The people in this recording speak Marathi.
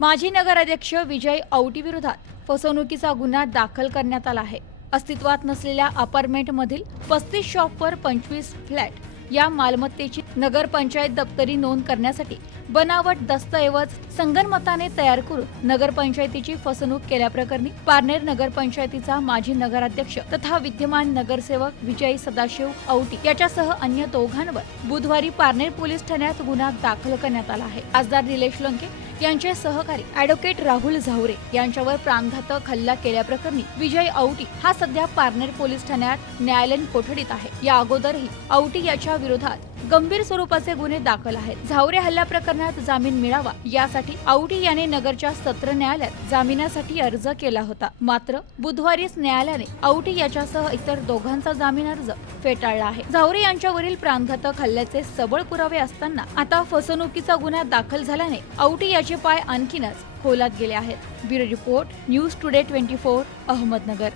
माजी नगराध्यक्ष विजय औटी विरोधात फसवणुकीचा गुन्हा दाखल करण्यात आला आहे. अस्तित्वात नसलेल्या अपार्टमेंटमधील पस्तीस शॉपवर पंचवीस फ्लॅट या मालमत्तेची नगरपंचायत दप्तरी नोंद करण्यासाठी बनावट दस्तऐवज संगनमताने तयार करून नगरपंचायतीची फसवणूक केल्याप्रकरणी पारनेर नगरपंचायतीचा माजी नगराध्यक्ष तथा विद्यमान नगरसेवक विजय सदाशिव औटी याच्यासह अन्य दोघांवर बुधवारी पारनेर पोलीस ठाण्यात गुन्हा दाखल करण्यात आला आहे. खासदार निलेश लंके यांचे सहकारी अॅडव्होकेट राहुल झावरे यांच्यावर प्राणघातक हल्ला केल्याप्रकरणी विजय औटी हा सध्या पारनेर पोलीस ठाण्यात न्यायालयीन कोठडीत आहे. या अगोदरही औटी याच्या विरोधात गंभीर स्वरूपाचे गुन्हे दाखल आहेत. झावरे हल्ला प्रकरणात जामीन मिळावा यासाठी औटी याने नगरच्या सत्र न्यायालयात जामिनासाठी अर्ज केला होता. मात्र बुधवारीच न्यायालयाने औटी याच्यासह इतर दोघांचा जामीन अर्ज फेटाळला आहे. झावरे यांच्यावरील प्राणघातक हल्ल्याचे सबळ पुरावे असताना आता फसवणुकीचा गुन्हा दाखल झाल्याने औटी याचे पाय आणखीनच खोलात गेले आहेत. Bureau report news today twenty four Ahmednagar.